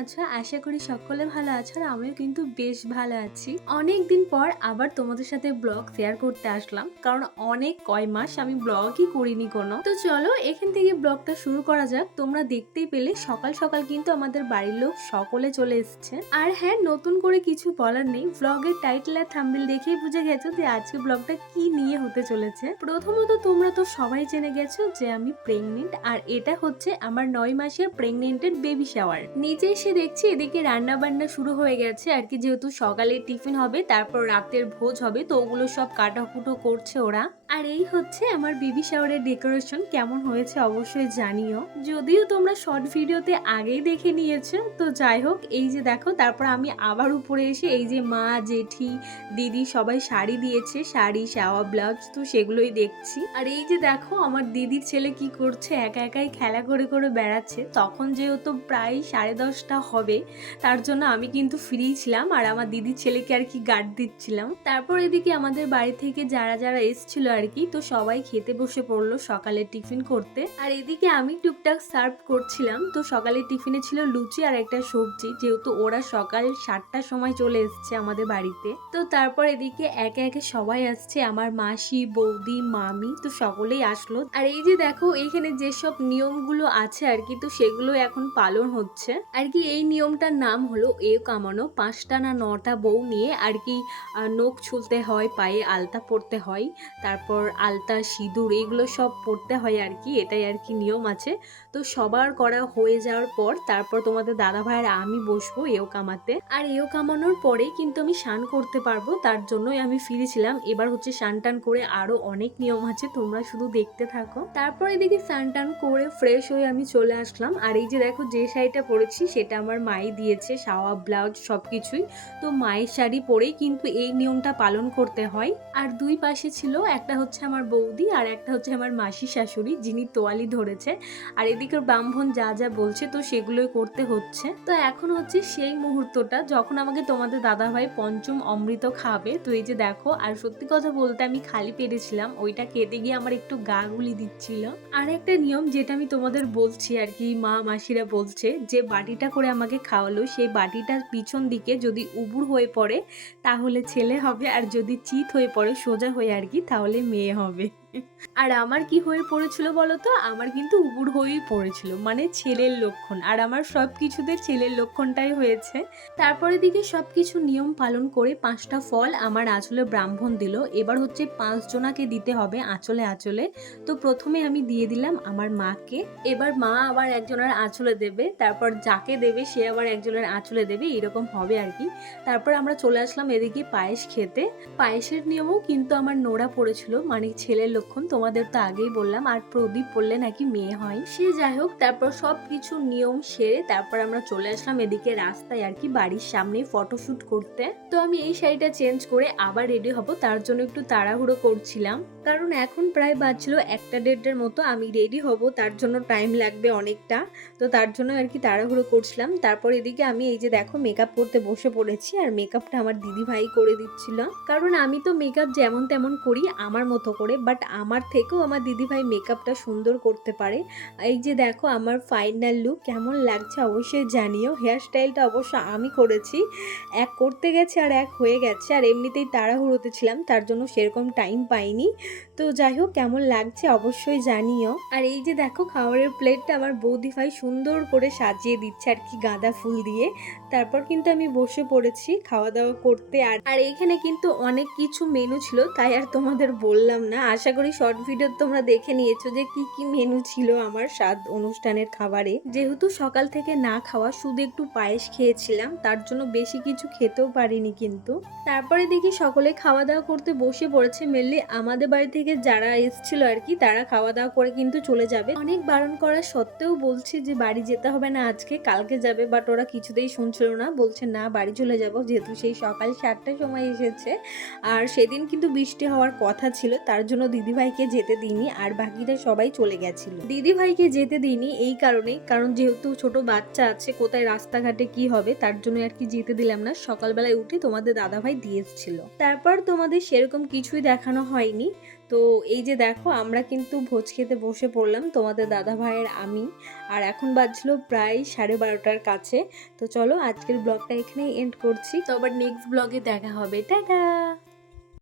আছো? আশা করি সকলে ভালো আছো আর আমিও কিন্তু বেশ ভালো আছি। অনেকদিন পর আবার তোমাদের সাথে ব্লগ শেয়ার করতে আসলাম, কারণ অনেক কয় মাস আমি ব্লগই করিনি কোনো। তো চলো এখান থেকে ব্লগটা শুরু করা যাক। তোমরা দেখতেই পেলে সকাল সকাল কিন্তু আমাদের বাড়ির লোক সকলে চলে এসেছে। আর হ্যাঁ, নতুন করে কিছু বলার নেই, ব্লগের টাইটেল আর থাম্বনেল দেখেই বুঝে গেছো যে আজকে ব্লগটা কি নিয়ে হতে চলেছে। প্রথমত তোমরা তো সবাই জেনে গেছো যে আমি প্রেগনেন্ট, আর এটা হচ্ছে আমার 9 মাসের প্রেগনেন্টের বেবি শাওয়ার। নিচে এসে দেখছি এদিকে রান্না বান্না শুরু হয়ে গেছে আর কি, যেহেতু সকালে টিফিন হবে তারপর রাতের ভোজ হবে, তো ওগুলো সব কাটাকুটো করছে ওরা। আর এই হচ্ছে আমার বেবি শাওয়ারের ডেকোরেশন। কেমন হয়েছে অবশ্যই জানিও, যদিও তোমরা শর্ট ভিডিওতে আগেই দেখে নিয়েছো। তো যাই হোক, এই যে দেখো, তারপর আমি আবার উপরে এসে এই যে মা, জেঠি, দিদি সবাই শাড়ি দিয়েছে, শাড়ি, শাওয়া, ব্লাউজ, তো সেগুলোই দেখছি। আর এই যে দেখো আমার দিদির ছেলে কি করছে, একা একাই খেলা করে করে বেড়াচ্ছে। তখন যেহেতু প্রায় 10:30 হবে, তার জন্য আমি কিন্তু ফ্রি ছিলাম আর আমার দিদির ছেলেকে আর কি গার্ড দিচ্ছিলাম। তারপর এদিকে আমাদের বাড়ি থেকে যারা যারা এসেছিল আর কি, তো সবাই খেতে বসে পড়লো সকালে টিফিন করতে। আর এদিকে আমি টুকটাক সার্ভ করছিলাম। তো সকালে টিফিনে ছিল লুচি আর একটা সবজি, যেহেতু ওরা সকাল 7টার সময় চলে এসছে আমাদের বাড়িতে। তো তারপর এদিকে একে একে সবাই আসছে, আমার মাসি, বৌদি, মামি, তো সকলেই আসলো। আর এই যে দেখো এইখানে যেসব নিয়মগুলো আছে আর কি, তো সেগুলো এখন পালন হচ্ছে আর কি। এই নিয়মটার নাম হলো এ কামানো। 5টা না 9টা বউ নিয়ে আর কি নখ ছুলতে হয়, পায়ে আলতা পরতে হয়, তারপর আলতা, সিঁদুর এগুলো সব পরতে হয় আর কি, এটাই আর কি নিয়ম আছে। তো সবার করা হয়ে যাওয়ার পর তারপর তোমাদের দাদা ভাইয়ের আমি বসবো এও কামাতে। আর এও কামানোর পরে কিন্তু আমি স্নান করতে পারবো, তার জন্যই আমি ফিরেছিলাম। এবার হচ্ছে স্নান টান করে আরো অনেক নিয়ম আছে, তোমরা শুধু দেখতে থাকো। তারপর এদিকে স্নান টান করে ফ্রেশ হয়ে আমি চলে আসলাম। আর এই যে দেখো যে শাড়িটা পরেছি সেটা আমার মাই দিয়েছে, শাওয়া, ব্লাউজ সবকিছুই। তো মায়ের শাড়ি পরেই কিন্তু এই নিয়মটা পালন করতে হয়। আর দুই পাশে ছিল, একটা হচ্ছে আমার বৌদি আর একটা হচ্ছে আমার মাসি শাশুড়ি, যিনি তোয়ালি ধরেছে। আর এদিকে ব্রাহ্মণ যা যা বলছে তো সেগুলোই করতে হচ্ছে। তো এখন হচ্ছে সেই মুহূর্তটা যখন আমাকে তোমাদের দাদাভাই পঞ্চম অমৃত খাবে। তো এই যে দেখো, আর সত্যি কথা বলতে আমি খালি পেরেছিলাম, ওইটা খেতে গিয়ে আমার একটু গা গুলি দিচ্ছিল। আর একটা নিয়ম যেটা আমি তোমাদের বলছি আর কি, মা মাসিরা বলছে যে বাটিটা করে আমাকে খাওয়ালো, সেই বাটিটার পিছন দিকে যদি উবুর হয়ে পড়ে তাহলে ছেলে হবে, আর যদি চিত হয়ে পড়ে সোজা হয়ে আর কি, তাহলে মেয়ে হবে। আর আমার কি হয়ে পড়েছিল বলতো, আমার কিন্তু উবুর হয়েই পড়েছিল, মানে ছেলের লক্ষণ। আর আমার সব কিছুতে ছেলের লক্ষণটাই হয়েছে। তারপরে দিকে সবকিছু নিয়ম পালন করে 5টা ফল আমার আঁচলে ব্রাহ্মণ দিল। এবার হচ্ছে 5 জনাকে দিতে হবে আঁচলে আঁচলে। তো প্রথমে আমি দিয়ে দিলাম আমার মাকে, এবার মা আবার একজনের আঁচলে দেবে, তারপর যাকে দেবে সে আবার একজনের আঁচলে দেবে, এরকম হবে আর কি। তারপর আমরা চলে আসলাম এদিকে পায়েস খেতে। পায়েসের নিয়মও কিন্তু আমার নোড়া পড়েছিল, মানে ছেলের লক্ষণ, তোমাদের তো আগেই বললাম। আর প্রদীপ পড়লে নাকি মেয়ে হয়, সে যাই হোক। তারপর সব কিছু নিয়ম সেরে তারপর আমরা চলে আসলাম এদিকে রাস্তায় আর কি, বাড়ির সামনে ফটোশুট করতে। তো আমি এই শাড়িটা চেঞ্জ করে আবার রেডি হব, তার জন্য একটু তাড়াহুড়ো করছিলাম, কারণ এখন প্রায় বাজছিল 1টা 1:30-এর মতো। আমি রেডি হব, তার জন্য টাইম লাগবে অনেকটা, তো তার জন্য আর কি তাড়াহুড়ো করছিলাম। তারপর এদিকে আমি এই যে দেখো মেকআপ করতে বসে পড়েছি, আর মেকআপটা আমার দিদি ভাই করে দিচ্ছিল, কারণ আমি তো মেকআপ যেমন তেমন করি আমার মতো করে, বাট আমার থেকেও আমার দিদি ভাই মেকআপটা সুন্দর করতে পারে। এই যে দেখো আমার ফাইনাল লুক কেমন লাগছে অবশ্যই জানিও। হেয়ার স্টাইলটা অবশ্য আমি করেছি, এক করতে গেছে আর এক হয়ে গেছে, আর এমনিতেই তাড়াহুড়োতে ছিলাম, তার জন্য সেরকম টাইম পাইনি। তো যাই হোক, কেমন লাগছে অবশ্যই জানিও। আর এই যে দেখো খাবারের প্লেটটা আমার বৌদি ভাই সুন্দর করে সাজিয়ে দিচ্ছে আর কি, গাঁদা ফুল দিয়ে। তারপর কিন্তু আমি বসে পড়েছি খাওয়া দাওয়া করতে। আর এখানে কিন্তু অনেক কিছু মেনু ছিল, তাই আর তোমাদের বললাম না। আশা করি শর্ট ভিডিও তোমরা দেখে নিয়েছো যে কি কি মেনু ছিল আমার স্বাদ অনুষ্ঠানের খাবারে। যেহেতু সকাল থেকে না খাওয়া, শুধু একটু পায়েস খেয়েছিলাম, তার জন্য বেশি কিছু খেতেও পারিনি। কিন্তু তারপরে দেখি সকলে খাওয়া দাওয়া করতে বসে পড়েছে। মেনলি আমাদের বাড়ি থেকে যারা এসেছিল আর কি, তারা খাওয়া দাওয়া করে কিন্তু চলে যাবে। অনেক বারণ করা সত্ত্বেও বলছে যে বাড়ি যেতে হবে না আজকে, কালকে যাবে, বাট ওরা কিছুতেই শুনছিল না, বলছে না বাড়ি চলে যাব, যেহেতু সেই সকাল 7টার সময় এসেছে। আর সেদিন কিন্তু বৃষ্টি হওয়ার কথা ছিল, তার জন্য দিদিভাইকে যেতে দিইনি, আর বাকিরা সবাই চলে গেছিল। দিদিভাইকে যেতে দিইনি এই কারণেই, কারণ যেহেতু ছোট বাচ্চা আছে, কোথায় রাস্তাঘাটে কি হবে তার জন্য আর কি যেতে দিলাম না। সকালবেলায় উঠে তোমাদের দাদাভাই দিয়ে এসেছিল। তারপর তোমাদের সেরকম কিছুই দেখানো হয়নি। তো এই যে দেখো, আমরা কিন্তু ভোজ খেতে বসে পড়লাম, তোমাদের দাদা ভাইয়ের আমি। আর এখন বাজলো প্রায় 12:30টার কাছে। তো চলো আজকের ব্লগটা এখানেই এন্ড করছি। তো আবার নেক্সট ব্লগে দেখা হবে, টাটা।